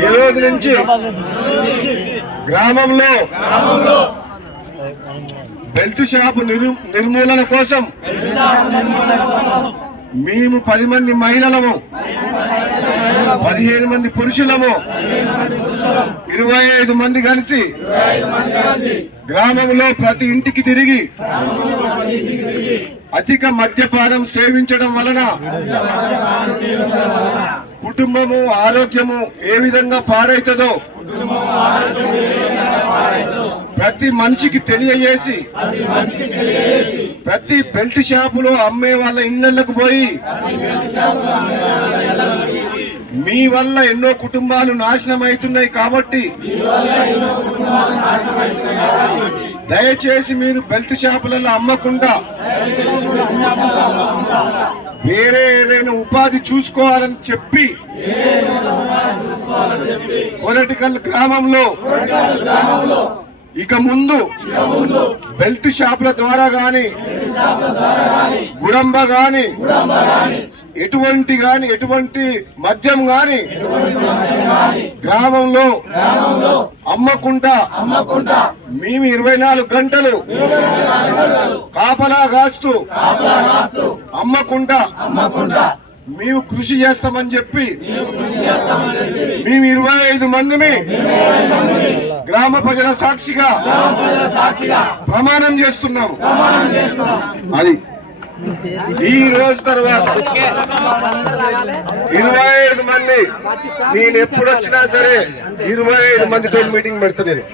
ఈ రోజు నుంచి గ్రామంలో బెల్ట్ షాపు నిర్మూలన కోసం మేము 10 మంది మహిళలము, 15 మంది పురుషులము, 25 మంది కలిసి గ్రామంలో ప్రతి ఇంటికి తిరిగి అధిక మద్యపానం సేవించడం వలన కుటుంబము ఆరోగ్యము ఏ విధంగా పాడైతుందో ప్రతి మనిషికి తెలియజేసి ప్రతి బెల్ట్ షాపులో అమ్మే వాళ్ళ ఇళ్లకు పోయి మీ వల్ల ఎన్నో కుటుంబాలు నాశనం అవుతున్నాయి కాబట్టి దయచేసి మీరు బెల్ట్ షాపులలో అమ్మకుండా వేరే ఏదైనా ఉపాధి చూసుకోవాలని చెప్పి కొరటికల్ గ్రామంలో ఇక ముందు బెల్ట్ షాపుల ద్వారా గాని గుడంబ గాని ఎటువంటి మద్యం గాని గ్రామంలో అమ్మకుండా మేము 24 గంటలు కాపలా కాస్తూ అమ్మకుండా మేము కృషి చేస్తామని చెప్పి మేము 25 మందిని గ్రామ ప్రజల సాక్షిగా ప్రమాణం చేస్తున్నాము. అది ఈ రోజు తర్వాత 25 మంది నేను ఎప్పుడు వచ్చినా సరే 25 మందితో మీటింగ్ పెడతా నేను.